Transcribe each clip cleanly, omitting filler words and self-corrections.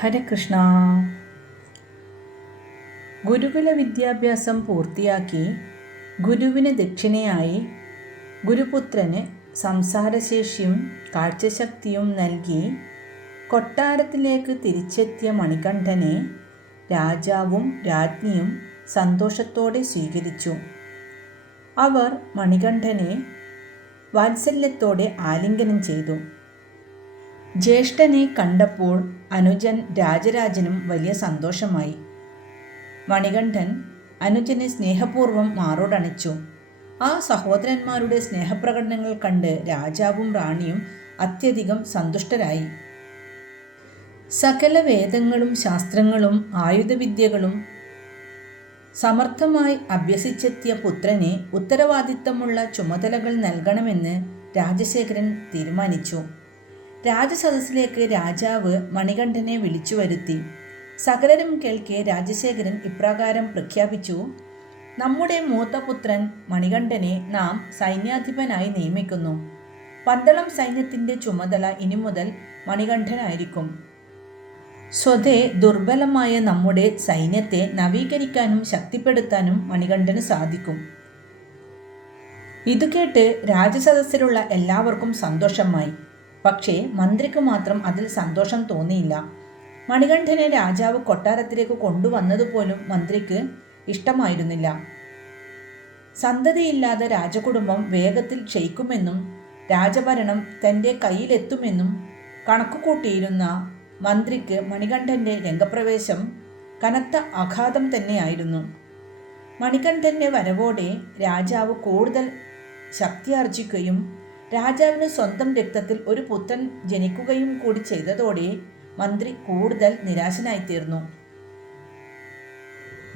ഹരകൃഷ്ണ. ഗുരുകുല വിദ്യാഭ്യാസം പൂർത്തിയാക്കി ഗുരുവിന് ദക്ഷിണയായി ഗുരുപുത്രന് സംസാരശേഷിയും കാഴ്ചശക്തിയും നൽകി കൊട്ടാരത്തിലേക്ക് തിരിച്ചെത്തിയ മണികണ്ഠനെ രാജാവും രാജ്ഞിയും സന്തോഷത്തോടെ സ്വീകരിച്ചു. അവർ മണികണ്ഠനെ വാത്സല്യത്തോടെ ആലിംഗനം ചെയ്തു. ജ്യേഷ്ഠനെ കണ്ടപ്പോൾ അനുജൻ രാജരാജനും വലിയ സന്തോഷമായി. മണികണ്ഠൻ അനുജനെ സ്നേഹപൂർവ്വം മാറോടണച്ചു. ആ സഹോദരന്മാരുടെ സ്നേഹപ്രകടനങ്ങൾ കണ്ട് രാജാവും റാണിയും അത്യധികം സന്തുഷ്ടരായി. സകല വേദങ്ങളും ശാസ്ത്രങ്ങളും ആയുധവിദ്യകളും സമർത്ഥമായി അഭ്യസിച്ചെത്തിയ പുത്രനെ ഉത്തരവാദിത്തമുള്ള ചുമതലകൾ നൽകണമെന്ന് രാജശേഖരൻ തീരുമാനിച്ചു. രാജസദസ്സിലേക്ക് രാജാവ് മണികണ്ഠനെ വിളിച്ചു വരുത്തി. സകലരും കേൾക്കെ രാജശേഖരൻ ഇപ്രകാരം പ്രഖ്യാപിച്ചു: നമ്മുടെ മൂത്തപുത്രൻ മണികണ്ഠനെ നാം സൈന്യാധിപനായി നിയമിക്കുന്നു. പന്തളം സൈന്യത്തിൻ്റെ ചുമതല ഇനി മുതൽ മണികണ്ഠനായിരിക്കും. സ്വതേ ദുർബലമായ നമ്മുടെ സൈന്യത്തെ നവീകരിക്കാനും ശക്തിപ്പെടുത്താനും മണികണ്ഠന് സാധിക്കും. ഇതുകേട്ട് രാജസദസ്സിലുള്ള എല്ലാവർക്കും സന്തോഷമായി. പക്ഷേ മന്ത്രിക്ക് മാത്രം അതിൽ സന്തോഷം തോന്നിയില്ല. മണികണ്ഠനെ രാജാവ് കൊട്ടാരത്തിലേക്ക് കൊണ്ടുവന്നതുപോലും മന്ത്രിക്ക് ഇഷ്ടമായിരുന്നില്ല. സന്തതിയില്ലാതെ രാജകുടുംബം വേഗത്തിൽ ക്ഷയിക്കുമെന്നും രാജഭരണം തൻ്റെ കയ്യിലെത്തുമെന്നും കണക്കുകൂട്ടിയിരുന്ന മന്ത്രിക്ക് മണികണ്ഠൻ്റെ രംഗപ്രവേശം കനത്ത ആഘാതം തന്നെയായിരുന്നു. മണികണ്ഠൻ്റെ വരവോടെ രാജാവ് കൂടുതൽ ശക്തിയാർജിക്കുകയും രാജാവിന് സ്വന്തം രക്തത്തിൽ ഒരു പുത്രൻ ജനിക്കുകയും കൂടി ചെയ്തതോടെ മന്ത്രി കൂടുതൽ നിരാശനായിത്തീർന്നു.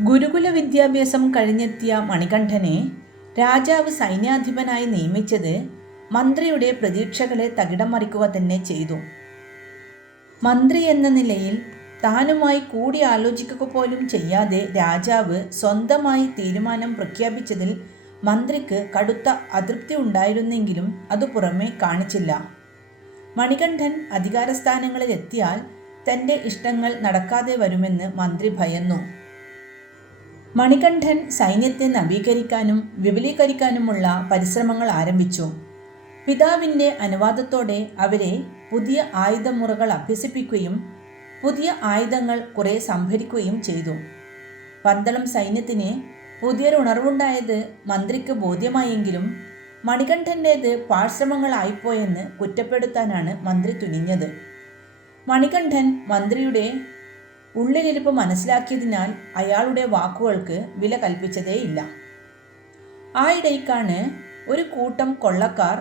ഗുരുകുല വിദ്യാഭ്യാസം കഴിഞ്ഞെത്തിയ മണികണ്ഠനെ രാജാവ് സൈന്യാധിപനായി നിയമിച്ചത് മന്ത്രിയുടെ പ്രതീക്ഷകളെ തകിടം മറിക്കുക തന്നെ ചെയ്തു. മന്ത്രി എന്ന നിലയിൽ താനുമായി കൂടി ആലോചിക്കുക പോലും ചെയ്യാതെ രാജാവ് സ്വന്തമായി തീരുമാനം പ്രഖ്യാപിച്ചതിൽ മന്ത്രിക്ക് കടുത്ത അതൃപ്തി ഉണ്ടായിരുന്നെങ്കിലും അത് പുറമേ കാണിച്ചില്ല. മണികണ്ഠൻ അധികാരസ്ഥാനങ്ങളിൽ എത്തിയാൽ തൻ്റെ ഇഷ്ടങ്ങൾ നടക്കാതെ വരുമെന്ന് മന്ത്രി ഭയന്നു. മണികണ്ഠൻ സൈന്യത്തെ നവീകരിക്കാനും വിപുലീകരിക്കാനുമുള്ള പരിശ്രമങ്ങൾ ആരംഭിച്ചു. പിതാവിൻ്റെ അനുവാദത്തോടെ അവരെ പുതിയ ആയുധമുറകൾ അഭ്യസിപ്പിക്കുകയും പുതിയ ആയുധങ്ങൾ കുറെ സംഭരിക്കുകയും ചെയ്തു. പന്തളം സൈന്യത്തിന് പുതിയൊരുണർവുണ്ടായത് മന്ത്രിക്ക് ബോധ്യമായെങ്കിലും മണികണ്ഠൻ്റേത് പാഴ്ശ്രമങ്ങളായിപ്പോയെന്ന് കുറ്റപ്പെടുത്താനാണ് മന്ത്രി തുനിഞ്ഞത്. മണികണ്ഠൻ മന്ത്രിയുടെ ഉള്ളിലിരിപ്പ് മനസ്സിലാക്കിയതിനാൽ അയാളുടെ വാക്കുകൾക്ക് വില കൽപ്പിച്ചതേയില്ല. ആയിടയ്ക്കാണ് ഒരു കൂട്ടം കൊള്ളക്കാർ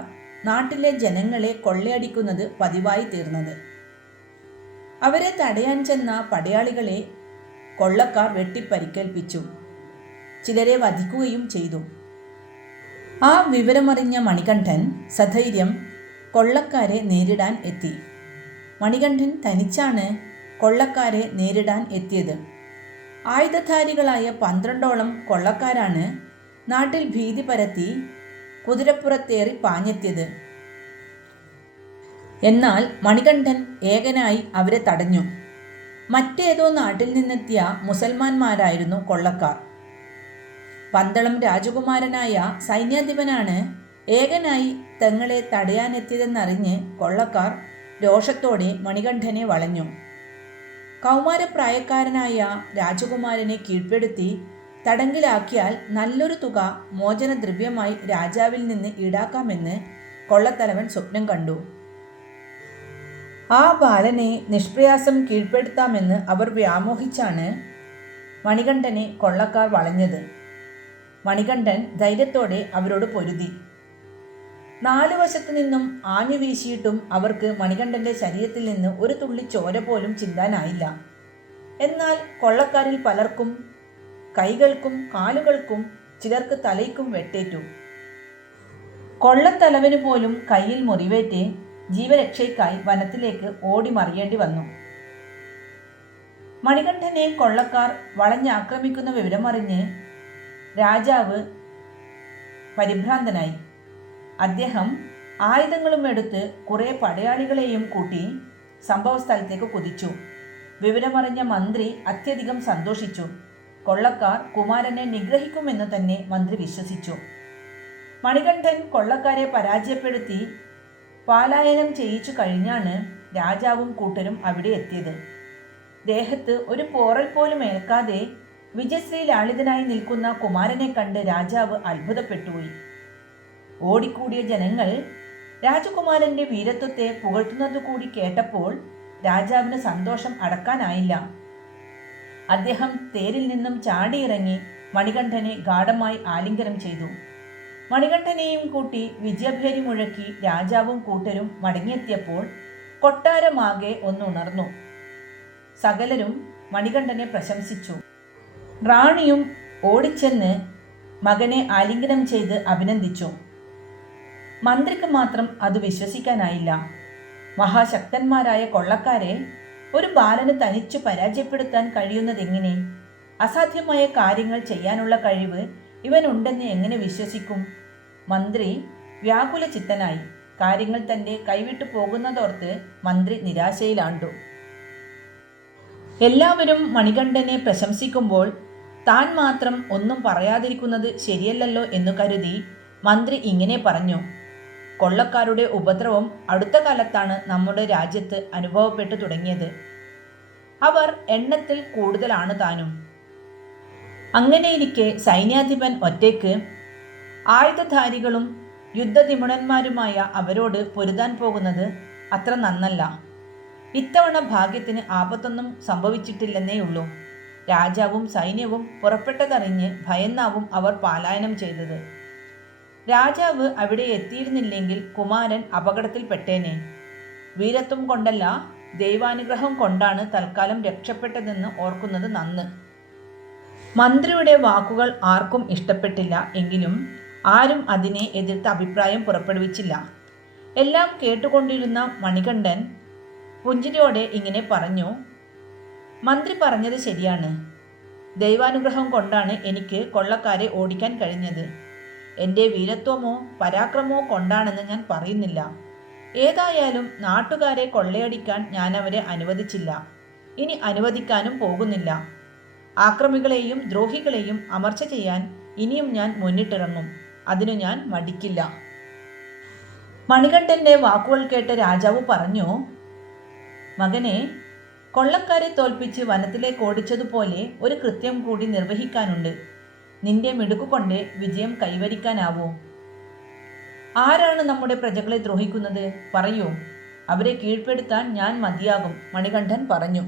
നാട്ടിലെ ജനങ്ങളെ കൊള്ളയടിക്കുന്നത് പതിവായി തീർന്നത്. അവരെ തടയാൻ ചെന്ന പടയാളികളെ കൊള്ളക്കാർ വെട്ടിപ്പരിക്കേൽപ്പിച്ചു. ചിലരെ വധിക്കുകയും ചെയ്തു. ആ വിവരമറിഞ്ഞ മണികണ്ഠൻ സധൈര്യം കൊള്ളക്കാരെ നേരിടാൻ എത്തി. മണികണ്ഠൻ തനിച്ചാണ് കൊള്ളക്കാരെ നേരിടാൻ എത്തിയത്. ആയുധധാരികളായ 12ഓളം കൊള്ളക്കാരാണ് നാട്ടിൽ ഭീതി പരത്തി കുതിരപ്പുറത്തേറി പാഞ്ഞെത്തിയത്. എന്നാൽ മണികണ്ഠൻ ഏകനായി അവരെ തടഞ്ഞു. മറ്റേതോ നാട്ടിൽ നിന്നെത്തിയ മുസൽമാന്മാരായിരുന്നു കൊള്ളക്കാർ. പന്തളം രാജകുമാരനായ സൈന്യാധിപനാണ് ഏകനായി തങ്ങളെ തടയാനെത്തിയതെന്നറിഞ്ഞ് കൊള്ളക്കാർ രോഷത്തോടെ മണികണ്ഠനെ വളഞ്ഞു. കൗമാരപ്രായക്കാരനായ രാജകുമാരനെ കീഴ്പ്പെടുത്തി തടങ്കിലാക്കിയാൽ നല്ലൊരു തുക മോചനദ്രവ്യമായി രാജാവിൽ നിന്ന് ഈടാക്കാമെന്ന് കൊള്ളത്തലവൻ സ്വപ്നം കണ്ടു. ആ ബാലനെ നിഷ്പ്രയാസം കീഴ്പ്പെടുത്താമെന്ന് അവർ വ്യാമോഹിച്ചാണ് മണികണ്ഠനെ കൊള്ളക്കാർ വളഞ്ഞത്. മണികണ്ഠൻ ധൈര്യത്തോടെ അവരോട് പൊരുതി. 4 വശത്തു നിന്നും ആഞ്ഞു വീശിയിട്ടും അവർക്ക് മണികണ്ഠൻ്റെ ശരീരത്തിൽ നിന്ന് ഒരു തുള്ളി ചോര പോലും ചിന്താനായില്ല. എന്നാൽ കൊള്ളക്കാരിൽ പലർക്കും കൈകൾക്കും കാലുകൾക്കും ചിലർക്ക് തലയ്ക്കും വെട്ടേറ്റു. കൊള്ളത്തലവന് പോലും കയ്യിൽ മുറിവേറ്റ് ജീവരക്ഷയ്ക്കായി വനത്തിലേക്ക് ഓടി മറിയേണ്ടി വന്നു. മണികണ്ഠനെ കൊള്ളക്കാർ വളഞ്ഞാക്രമിക്കുന്ന വിവരമറിഞ്ഞ് രാജാവ് പരിഭ്രാന്തനായി. അദ്ദേഹം ആയുധങ്ങളും എടുത്ത് കുറേ പടയാളികളെയും കൂട്ടി സംഭവസ്ഥലത്തേക്ക് കുതിച്ചു. വിവരമറിഞ്ഞ മന്ത്രി അത്യധികം സന്തോഷിച്ചു. കൊള്ളക്കാർ കുമാരനെ നിഗ്രഹിക്കുമെന്ന് തന്നെ മന്ത്രി വിശ്വസിച്ചു. മണികണ്ഠൻ കൊള്ളക്കാരെ പരാജയപ്പെടുത്തി പലായനം ചെയ്യിച്ചു കഴിഞ്ഞാണ് രാജാവും കൂട്ടരും അവിടെ എത്തിയത്. ദേഹത്ത് ഒരു പോറൽ പോലും ഏൽക്കാതെ വിജയശ്രീ ലാളിതനായി നിൽക്കുന്ന കുമാരനെ കണ്ട് രാജാവ് അത്ഭുതപ്പെട്ടുപോയി. ഓടിക്കൂടിയ ജനങ്ങൾ രാജകുമാരന്റെ വീരത്വത്തെ പുകഴ്ത്തുന്നതുകൂടി കേട്ടപ്പോൾ രാജാവിന് സന്തോഷം അടക്കാനായില്ല. അദ്ദേഹം തേരിൽ നിന്നും ചാടിയിറങ്ങി മണികണ്ഠനെ ഗാഢമായി ആലിംഗനം ചെയ്തു. മണികണ്ഠനെയും കൂട്ടി വിജയഭേരി മുഴക്കി രാജാവും കൂട്ടരും മടങ്ങിയെത്തിയപ്പോൾ കൊട്ടാരമാകെ ഒന്നുണർന്നു. സകലരും മണികണ്ഠനെ പ്രശംസിച്ചു. റാണിയും ഓടിച്ചെന്ന് മകനെ ആലിംഗനം ചെയ്ത് അഭിനന്ദിച്ചു. മന്ത്രിക്ക് മാത്രം അത് വിശ്വസിക്കാനായില്ല. മഹാശക്തന്മാരായ കൊള്ളക്കാരെ ഒരു ബാലന് തനിച്ചു പരാജയപ്പെടുത്താൻ കഴിയുന്നതെങ്ങനെ? അസാധ്യമായ കാര്യങ്ങൾ ചെയ്യാനുള്ള കഴിവ് ഇവനുണ്ടെന്ന് എങ്ങനെ വിശ്വസിക്കും? മന്ത്രി വ്യാകുല ചിത്തനായി. കാര്യങ്ങൾ തന്റെ കൈവിട്ടു പോകുന്നതോർത്ത് മന്ത്രി നിരാശയിലാണ്ടു. എല്ലാവരും മണികണ്ഠനെ പ്രശംസിക്കുമ്പോൾ താൻ മാത്രം ഒന്നും പറയാതിരിക്കുന്നത് ശരിയല്ലല്ലോ എന്നു കരുതി മന്ത്രി ഇങ്ങനെ പറഞ്ഞു: കൊള്ളക്കാരുടെ ഉപദ്രവം അടുത്ത കാലത്താണ് നമ്മുടെ രാജ്യത്ത് അനുഭവപ്പെട്ടു തുടങ്ങിയത്. അവർ എണ്ണത്തിൽ കൂടുതലാണ് താനും. അങ്ങനെയിരിക്കെ സൈന്യാധിപൻ ഒറ്റയ്ക്ക് ആയുധധാരികളും യുദ്ധനിപുണന്മാരുമായ അവരോട് പൊരുതാൻ പോകുന്നത് അത്ര നന്നല്ല. ഇത്തവണ ഭാഗ്യത്തിന് ആപത്തൊന്നും സംഭവിച്ചിട്ടില്ലെന്നേയുള്ളൂ. രാജാവും സൈന്യവും പുറപ്പെട്ടതറിഞ്ഞ് ഭയന്നാവും അവർ പലായനം ചെയ്തത്. രാജാവ് അവിടെ എത്തിയിരുന്നില്ലെങ്കിൽ കുമാരൻ അപകടത്തിൽപ്പെട്ടേനെ. വീരത്വം കൊണ്ടല്ല, ദൈവാനുഗ്രഹം കൊണ്ടാണ് തൽക്കാലം രക്ഷപ്പെട്ടതെന്ന് ഓർക്കുന്നത് നന്ന്. മന്ത്രിയുടെ വാക്കുകൾ ആർക്കും ഇഷ്ടപ്പെട്ടില്ല. എങ്കിലും ആരും അതിനെ എതിർത്ത് അഭിപ്രായം പുറപ്പെടുവിച്ചില്ല. എല്ലാം കേട്ടുകൊണ്ടിരുന്ന മണികണ്ഠൻ പുഞ്ചിരിയോടെ ഇങ്ങനെ പറഞ്ഞു: മന്ത്രി പറഞ്ഞത് ശരിയാണ്. ദൈവാനുഗ്രഹം കൊണ്ടാണ് എനിക്ക് കൊള്ളക്കാരെ ഓടിക്കാൻ കഴിഞ്ഞത്. എൻ്റെ വീരത്വമോ പരാക്രമമോ കൊണ്ടാണെന്ന് ഞാൻ പറയുന്നില്ല. ഏതായാലും നാട്ടുകാരെ കൊള്ളയടിക്കാൻ ഞാൻ അവരെ അനുവദിച്ചില്ല. ഇനി അനുവദിക്കാനും പോകുന്നില്ല. ആക്രമികളെയും ദ്രോഹികളെയും അമർച്ച ചെയ്യാൻ ഇനിയും ഞാൻ മുന്നിട്ടിറങ്ങും. അതിനു ഞാൻ മടിക്കില്ല. മണികണ്ഠന്റെ വാക്കുകൾ കേട്ട് രാജാവ് പറഞ്ഞു: മകനെ, കൊള്ളക്കാരെ തോൽപ്പിച്ച് വനത്തിലേക്ക് ഓടിച്ചതുപോലെ ഒരു കൃത്യം കൂടി നിർവഹിക്കാനുണ്ട്. നിന്റെ മിടുക്കുകൊണ്ട് വിജയം കൈവരിക്കാനാവൂ. ആരാണ് നമ്മുടെ പ്രജകളെ ദ്രോഹിക്കുന്നത്? പറയൂ. അവരെ കീഴ്പ്പെടുത്താൻ ഞാൻ മതിയാകും. മണികണ്ഠൻ പറഞ്ഞു.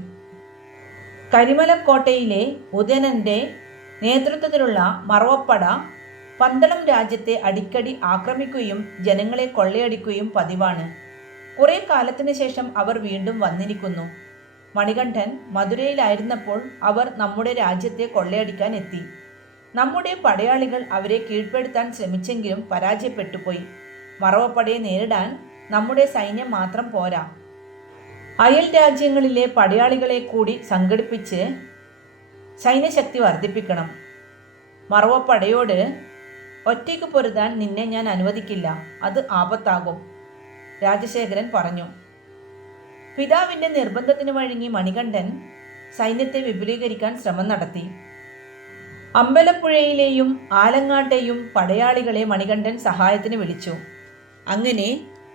കരിമലക്കോട്ടയിലെ ഉദയനന്റെ നേതൃത്വത്തിലുള്ള മറവപ്പട പന്തളം രാജ്യത്തെ അടിക്കടി ആക്രമിക്കുകയും ജനങ്ങളെ കൊള്ളയടിക്കുകയും പതിവാണ്. കുറെ കാലത്തിന് ശേഷം അവർ വീണ്ടും വന്നിരിക്കുന്നു. മണികണ്ഠൻ മധുരയിലായിരുന്നപ്പോൾ അവർ നമ്മുടെ രാജ്യത്തെ കൊള്ളയടിക്കാൻ എത്തി. നമ്മുടെ പടയാളികൾ അവരെ കീഴ്പ്പെടുത്താൻ ശ്രമിച്ചെങ്കിലും പരാജയപ്പെട്ടുപോയി. മറവപ്പടയെ നേരിടാൻ നമ്മുടെ സൈന്യം മാത്രം പോരാ. അയൽ രാജ്യങ്ങളിലെ പടയാളികളെ കൂടി സംഘടിപ്പിച്ച് സൈന്യശക്തി വർദ്ധിപ്പിക്കണം. മറവപ്പടയോട് ഒറ്റയ്ക്ക് പൊരുതാൻ നിന്നെ ഞാൻ അനുവദിക്കില്ല. അത് ആപത്താകും. രാജശേഖരൻ പറഞ്ഞു. പിതാവിൻ്റെ നിർബന്ധത്തിന് വഴങ്ങി മണികണ്ഠൻ സൈന്യത്തെ വിപുലീകരിക്കാൻ ശ്രമം നടത്തി. അമ്പലപ്പുഴയിലെയും ആലങ്ങാട്ടെയും പടയാളികളെ മണികണ്ഠൻ സഹായത്തിന് വിളിച്ചു. അങ്ങനെ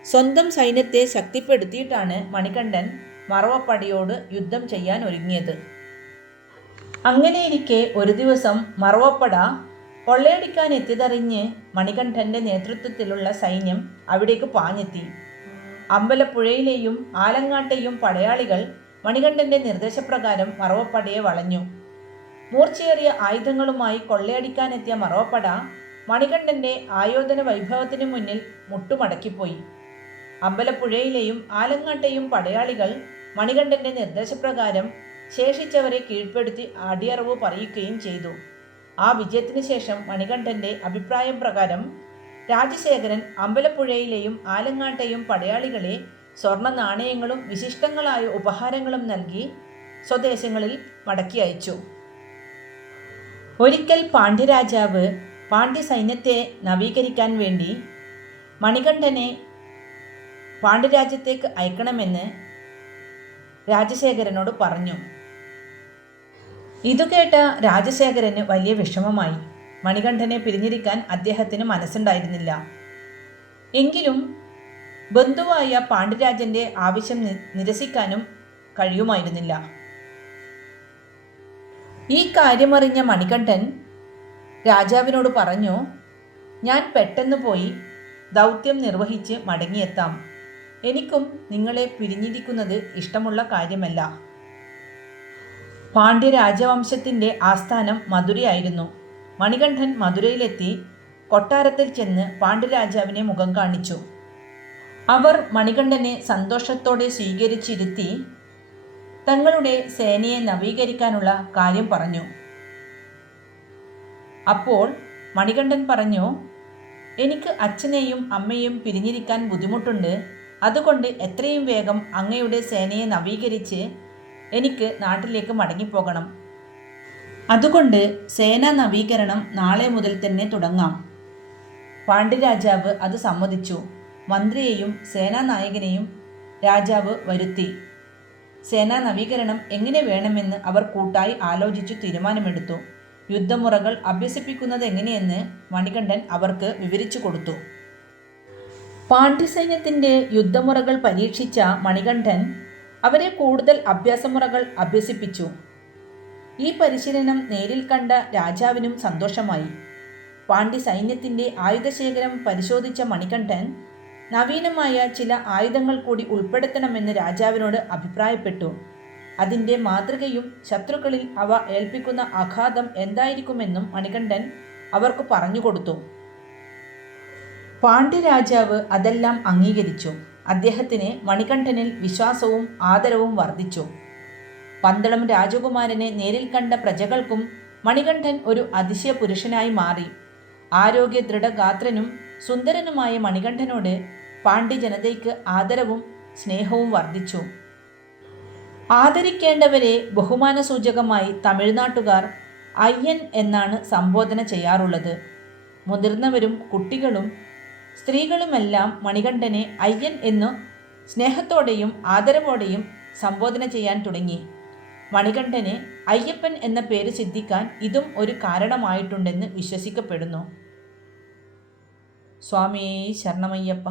സ്വന്തം സൈന്യത്തെ ശക്തിപ്പെടുത്തിയിട്ടാണ് മണികണ്ഠൻ മറവപ്പടയോട് യുദ്ധം ചെയ്യാൻ ഒരുങ്ങിയത്. അങ്ങനെയിരിക്കെ ഒരു ദിവസം മറവപ്പട കൊള്ളയടിക്കാൻ എത്തിയതറിഞ്ഞ് മണികണ്ഠന്റെ നേതൃത്വത്തിലുള്ള സൈന്യം അവിടേക്ക് പാഞ്ഞെത്തി. അമ്പലപ്പുഴയിലെയും ആലങ്ങാട്ടെയും പടയാളികൾ മണികണ്ഠന്റെ നിർദ്ദേശപ്രകാരം മറവപ്പടയെ വളഞ്ഞു. മൂർച്ചയേറിയ ആയുധങ്ങളുമായി കൊള്ളയടിക്കാനെത്തിയ മറവപ്പട മണികണ്ഠന്റെ ആയോധന വൈഭവത്തിന് മുന്നിൽ മുട്ടുമടക്കിപ്പോയി. അമ്പലപ്പുഴയിലെയും ആലങ്ങാട്ടെയും പടയാളികൾ മണികണ്ഠന്റെ നിർദ്ദേശപ്രകാരം ശേഷിച്ചവരെ കീഴ്പ്പെടുത്തി അടിയറവ് പറയിക്കുകയും ചെയ്തു. ആ വിജയത്തിന് ശേഷം മണികണ്ഠന്റെ അഭിപ്രായം പ്രകാരം രാജശേഖരൻ അമ്പലപ്പുഴയിലെയും ആലങ്ങാട്ടെയും പടയാളികളെ സ്വർണ്ണ നാണയങ്ങളും വിശിഷ്ടങ്ങളായ ഉപഹാരങ്ങളും നൽകി സ്വദേശങ്ങളിൽ മടക്കി അയച്ചു. ഒരിക്കൽ പാണ്ഡ്യരാജാവ് പാണ്ഡ്യ സൈന്യത്തെ നവീകരിക്കാൻ വേണ്ടി മണികണ്ഠനെ പാണ്ഡ്യരാജ്യത്തേക്ക് അയക്കണമെന്ന് രാജശേഖരനോട് പറഞ്ഞു. ഇതു കേട്ട രാജശേഖരന് വലിയ വിഷമമായി. മണികണ്ഠനെ പിരിഞ്ഞിരിക്കാൻ അദ്ദേഹത്തിന് മനസ്സുണ്ടായിരുന്നില്ല. എങ്കിലും ബന്ധുവായ പാണ്ഡ്യരാജന്റെ ആവശ്യം നിരസിക്കാനും കഴിയുമായിരുന്നില്ല. ഈ കാര്യമറിഞ്ഞ മണികണ്ഠൻ രാജാവിനോട് പറഞ്ഞു, ഞാൻ പെട്ടെന്ന് പോയി ദൗത്യം നിർവഹിച്ച് മടങ്ങിയെത്താം. എനിക്കും നിങ്ങളെ പിരിഞ്ഞിരിക്കുന്നത് ഇഷ്ടമുള്ള കാര്യമല്ല. പാണ്ഡ്യ രാജവംശത്തിൻ്റെ ആസ്ഥാനം മധുരയായിരുന്നു. മണികണ്ഠൻ മധുരയിലെത്തി കൊട്ടാരത്തിൽ ചെന്ന് പാണ്ഡ്യരാജാവിനെ മുഖം കാണിച്ചു. അവർ മണികണ്ഠനെ സന്തോഷത്തോടെ സ്വീകരിച്ചിരുത്തി തങ്ങളുടെ സേനയെ നവീകരിക്കാനുള്ള കാര്യം പറഞ്ഞു. അപ്പോൾ മണികണ്ഠൻ പറഞ്ഞു, എനിക്ക് അച്ഛനെയും അമ്മയും പിരിഞ്ഞിരിക്കാൻ ബുദ്ധിമുട്ടുണ്ട്. അതുകൊണ്ട് എത്രയും വേഗം അങ്ങയുടെ സേനയെ നവീകരിച്ച് എനിക്ക് നാട്ടിലേക്ക് മടങ്ങിപ്പോകണം. അതുകൊണ്ട് സേനാ നവീകരണം നാളെ മുതൽ തന്നെ തുടങ്ങാം. പാണ്ഡ്യരാജാവ് അത് സമ്മതിച്ചു. മന്ത്രിയെയും സേനാനായകനെയും രാജാവ് വരുത്തി. സേനാ നവീകരണം എങ്ങനെ വേണമെന്ന് അവർ കൂട്ടായി ആലോചിച്ചു തീരുമാനമെടുത്തു. യുദ്ധമുറകൾ അഭ്യസിപ്പിക്കുന്നത് എങ്ങനെയെന്ന് മണികണ്ഠൻ അവർക്ക് വിവരിച്ചു കൊടുത്തു. പാണ്ഡ്യസൈന്യത്തിൻ്റെ യുദ്ധമുറകൾ പരീക്ഷിച്ച മണികണ്ഠൻ അവരെ കൂടുതൽ അഭ്യാസമുറകൾ അഭ്യസിപ്പിച്ചു. ഈ പരിശീലനം നേരിൽ കണ്ട രാജാവിനും സന്തോഷമായി. പാണ്ഡ്യ സൈന്യത്തിൻ്റെ ആയുധശേഖരം പരിശോധിച്ച മണികണ്ഠൻ നവീനമായ ചില ആയുധങ്ങൾ കൂടി ഉൾപ്പെടുത്തണമെന്ന് രാജാവിനോട് അഭിപ്രായപ്പെട്ടു. അതിൻ്റെ മാതൃകയും ശത്രുക്കളിൽ അവ ഏൽപ്പിക്കുന്ന ആഘാതം എന്തായിരിക്കുമെന്നും മണികണ്ഠൻ അവർക്ക് പറഞ്ഞുകൊടുത്തു. പാണ്ഡ്യരാജാവ് അതെല്ലാം അംഗീകരിച്ചു. അദ്ദേഹത്തിന് മണികണ്ഠനിൽ വിശ്വാസവും ആദരവും വർദ്ധിച്ചു. പന്തളം രാജകുമാരനെ നേരിൽ കണ്ട പ്രജകൾക്കും മണികണ്ഠൻ ഒരു അതിശയ പുരുഷനായി മാറി. ആരോഗ്യ ദൃഢഗാത്രനും സുന്ദരനുമായ മണികണ്ഠനോട് പാണ്ഡ്യ ജനതയ്ക്ക് ആദരവും സ്നേഹവും വർദ്ധിച്ചു. ആദരിക്കേണ്ടവരെ ബഹുമാന സൂചകമായി തമിഴ്നാട്ടുകാർ അയ്യൻ എന്നാണ് സംബോധന ചെയ്യാറുള്ളത്. മുതിർന്നവരും കുട്ടികളും സ്ത്രീകളുമെല്ലാം മണികണ്ഠനെ അയ്യൻ എന്നു സ്നേഹത്തോടെയും ആദരവോടെയും സംബോധന ചെയ്യാൻ തുടങ്ങി. മണികണ്ഠന് അയ്യപ്പൻ എന്ന പേര് സിദ്ധിക്കാൻ ഇതും ഒരു കാരണമായിട്ടുണ്ടെന്ന് വിശ്വസിക്കപ്പെടുന്നു. സ്വാമി ശരണമയ്യപ്പ.